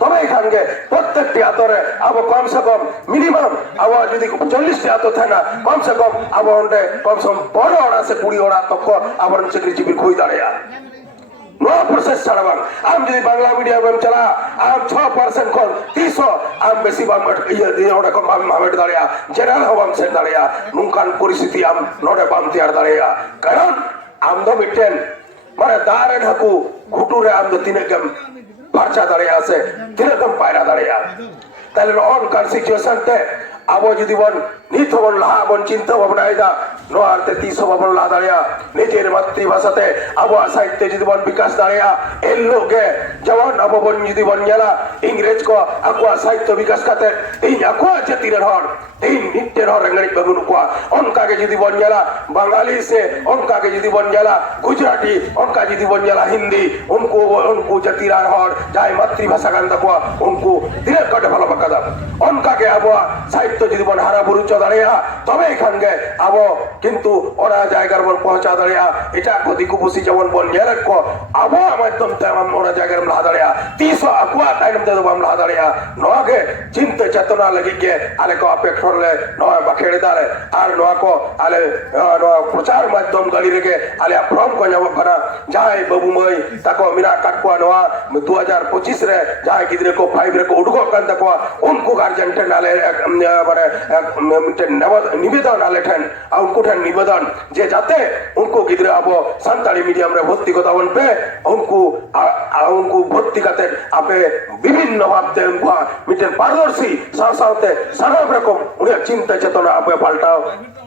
তবে এখানকে প্রত্যেকটি আতরে আবো কমসে কম মিনিমাম আবো যদি 40টি আত থাকে কমসে কম আবো কমসে কম বড় ওরা আছে 20 ওরা তক আবার চাকরিজীবী খুঁজ দাঁড়িয়ে নো প্রসেস ছাড়াবান আম যদি বাংলা মিডিয়াম চালা আম 6% খন 300 আম বেশি বাম ইয়ে দিয়ে ওটা কম মামেট দাঁড়িয়া জেনারেল হবাম সেট দাঁড়িয়া নুনকান পরিস্থিতি আম নড়ে বাম তিয়ার দাঁড়িয়া কারণ আম দো মিটেন মানে দাঁড়ে ঢাকু ঘুটুরে আম দো তিনে কেম বাচ্চা দাঁড়িয়ে আছে কিরকম পায়রা দাঁড়িয়ে তাহলে অনকার সিচুয়েশন তে আবো যদি বন নিত বন লাহা বন চিন্তা ভাবনা আইদা নোয়ারতে 300 বন লা দাঁড়িয়া নিজের মাতৃভাষাতে আবো সাহিত্যে যদি বন বিকাশ দাঁড়িয়া এর লোকে যেমন আবো বন যদি বন গেলা ইংরেজ কো আকোয়া সাহিত্য বিকাশ খাতে এই আকোয়া জাতির হর এই নিত্যের হর রেঙ্গড়ি বেগুন কোয়া অনকাকে যদি বন গেলা বাঙালি সে অনকাকে যদি বন গেলা গুজরাটি অনকা যদি বন গেলা হিন্দি उनको জাতির হর যাই মাতৃভাষা গান কোয়া उनको দিনের কাটে ভালো বাকাদা অনকাকে আবো সাহিত্য যদি বন হারা বুরুচ দাঁড়িয়া তবে এখানকে আবো কিন্তু ওরা জায়গার বন পৌঁছা দাঁড়িয়া এটা ক্ষতি কুপুসি যেমন বন গেলে কো আবো মাধ্যম তেমন ওরা জায়গার লা দাঁড়িয়া 300 আকুয়া টাইম তে বাম লা দাঁড়িয়া নগে চিন্তা চেতনা লাগি কে আলে কো অপেক্ষা হলে নয় বাখেড়ে দাঁড়ে আর নয় কো আলে প্রচার মাধ্যম গাড়ি রেখে আলে ফ্রম কো যাব করা যাই বাবু মই তাকো মিনা কাটকুয়া নয়া 2025 রে যাই গিদরে কো 5 রে কো উডগো কান তাকো उनको गार्जियन टे नाले माने निवेदन आले ठन उनको ठन निवेदन जे जाते उनको गिदरे आबो संताली मीडियम रे भर्ती को दावन पे उनको भर्ती करते आपे विभिन्न भाबते उनको मिटन पारदर्शी साथ-साथ सारा रकम उन्हें चिंता चेतना आपे पाल्टाओ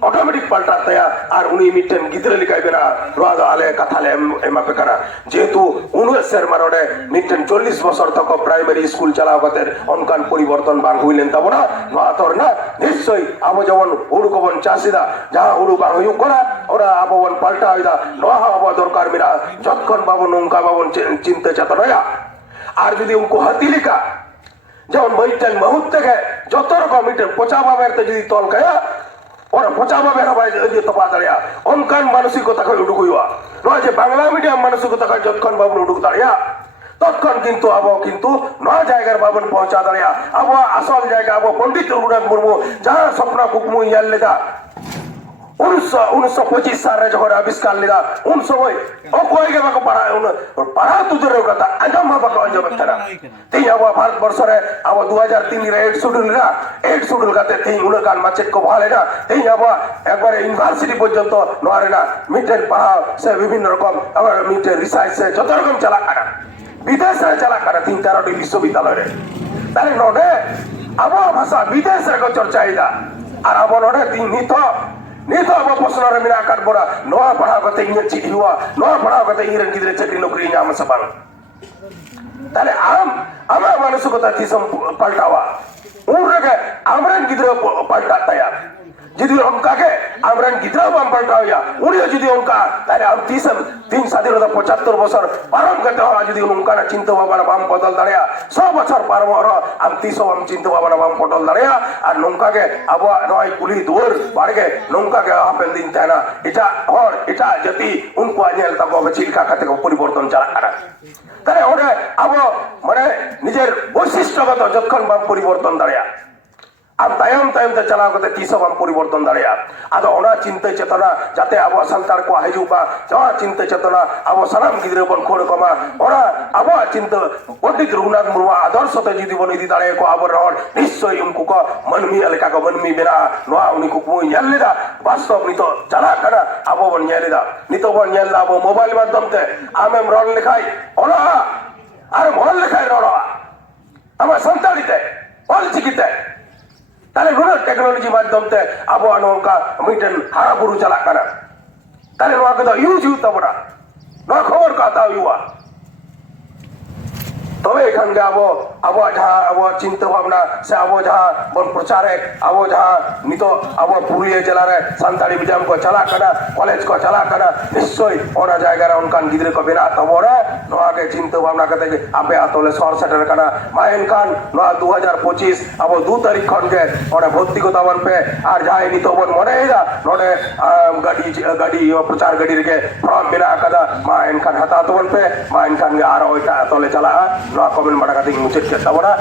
ऑटोमेटिक पाल्टाते हैं और उन्हीं मिटन गिदरे लिखाई बेना रोज आले कथाले एमापे करा जेतु उन्हें सर मारोडे मिटन 40 বছর तक प्राइमरी स्कूल चलाओ करते অনকান পরিবর্তন বাং হইলেন তব না নয়াতর না নিশ্চয়ই আবো যেমন হুড়ু কবন চাষিদা যাহা হুড়ু বাং হইউ করা ওরা আবন পাল্টা হইদা নয়া আবো দরকার মিরা যতক্ষণ বাবু নৌকা বাবন চিন্তা চেতনা আর যদি উনকো হাতিলিকা যেমন বইটান মুহূর্ত থেকে যত রকম মিটেন পচা বাবের যদি তল গায়া ওরা পচা বাবের হবে যে তপা দাঁড়িয়া অনকান মানসিকতা কই উডুক হইয়া নয় যে বাংলা মিডিয়াম মানসিকতা কই যতক্ষণ বাবু উডুক দাঁড়িয়া তখন কিন্তু আবো কিন্তু নয় জায়গার বাবন পৌঁছা দাঁড়িয়া আবো আসল জায়গা আবো পন্ডিত রঘুনাথ মুর্মু যাহা স্বপ্ন কুকমু ইয়াল লেদা 1925 সালে যখন আবিষ্কার লেদা উন সময় ও কই গে বাকো পাড়া তুদরে কথা আজম বাকো আজম তারা তেই আবো ভারতবর্ষরে আবো 2003 রে 8 শিডিউল না 8 শিডিউল গাতে তেই উনকান মাচেক কো ভালে না তেই আবো একবারে ইউনিভার্সিটি পর্যন্ত নরে না মিটেন পড়াও সে বিভিন্ন রকম আবার মিটেন রিসার্চ সে যত রকম চালা কাটা বিদেশ রে চালা করে 3-4টি বিশ্ববিদ্যালয় তাহলে নডে আবো ভাষা বিদেশ রে চর্চা হইলা আর আবো নডে নিত আবো প্রশ্নরে মিনা কাট বড়া নয়া পড়াও করতে ইংরেজি হিওয়া নয়া পড়াও করতে ইংরেজি গিদরে চাকরি নকরি নাম সবান তাহলে আমার মানসিকতা কিসম পাল্টাওয়া উনরে আমরান গিদরে পাল্টাতায়া যদি উনকাকে আমরান গিদরাও বাম পাল্টাওয়া উনিও যদি উনকা তাহলে আম 3 স্বাধীনতা 75 বছর পালন করতে হয় যদি উনকা না চিন্তা ভাবনা বাম বদল দাঁড়িয়া 100 বছর পার হওয়ার আম 300 বাম চিন্তা ভাবনা বাম বদল দাঁড়িয়া আর নৌকাকে আবো নয় কুলি দূর বাড়গে নৌকাকে আপেল দিন চায় না এটা যদি উনকো আনিয়াল তাকো চিলকা খাতে পরিবর্তন চালা করা তাহলে ওরে আবো মানে নিজের বৈশিষ্ট্যগত যতক্ষণ বাম পরিবর্তন দাঁড়িয়া আর তায়ম তে চালাও করতে 300 বাম পরিবর্তন দাঁড়িয়া আদো ওনা চিন্তা চেতনা যাতে আবো সন্তান কো হাইজুকা যাওয়া চিন্তা চেতনা আবো সালাম গিদরে বন খোড় কমা ওরা আবো চিন্তা পণ্ডিত রঘুনাথ মুর্মু আদর্শতে যদি বনি দি দাঁড়িয়ে কো আবর রহন নিশ্চয়ই উনকো কো মনমি এলাকা কো মনমি বেনা নোয়া উনি কো মুই ইয়াল্লেদা বাস্তব নিত চালা কানা আবো বন ইয়ালেদা নিত বন ইয়াল্লা আবো মোবাইল মাধ্যমতে আমেম রন লেখাই ওরা আর মন লেখাই রড়া আমার সন্তানিতে অল চিকিতে তাহলে রুরাল টেকনোলজি মাধ্যমতে আবো নৌকা মিটেন হারা বুরু চালা কানা তাহলে নোয়া কদা ইউজ তবরা নোয়া খবর কথা ইউয়া তবে এখানকে আবো যাহা আবো চিন্তা ভাবনা সে আবো যাহা বন প্রচারে আবো যাহা নিত আবো পুরুলিয়া জেলারে সান্তাড়ি মিডিয়াম কো চালা কানা কলেজ কো চালা কানা নিশ্চয়ই ওরা জায়গায় অনকান গিদরে কো বেনা তবরা নোয়াকে চিন্তা ভাবনা করতে আপে আতলে শহর সেটার কানা মাইন খান নোয়া 2025 আবো 2 তারিখ খনকে ওরা ভর্তি কো দাবন পে আর যাই নিত বন মনে এদা নডে গাড়ি প্রচার গাড়ি রেকে ফর্ম বেনা কাদা মাইন খান হাতা তবন পে মাইন খান আর ওইটা আতলে চালা ᱱᱚᱣᱟ ᱠᱚᱢᱮᱱᱴ ᱵᱟᱲᱟ ᱠᱟᱛᱮ ᱢᱩᱪᱟᱹᱫ ᱠᱮᱫ ᱛᱟᱵᱚᱱᱟ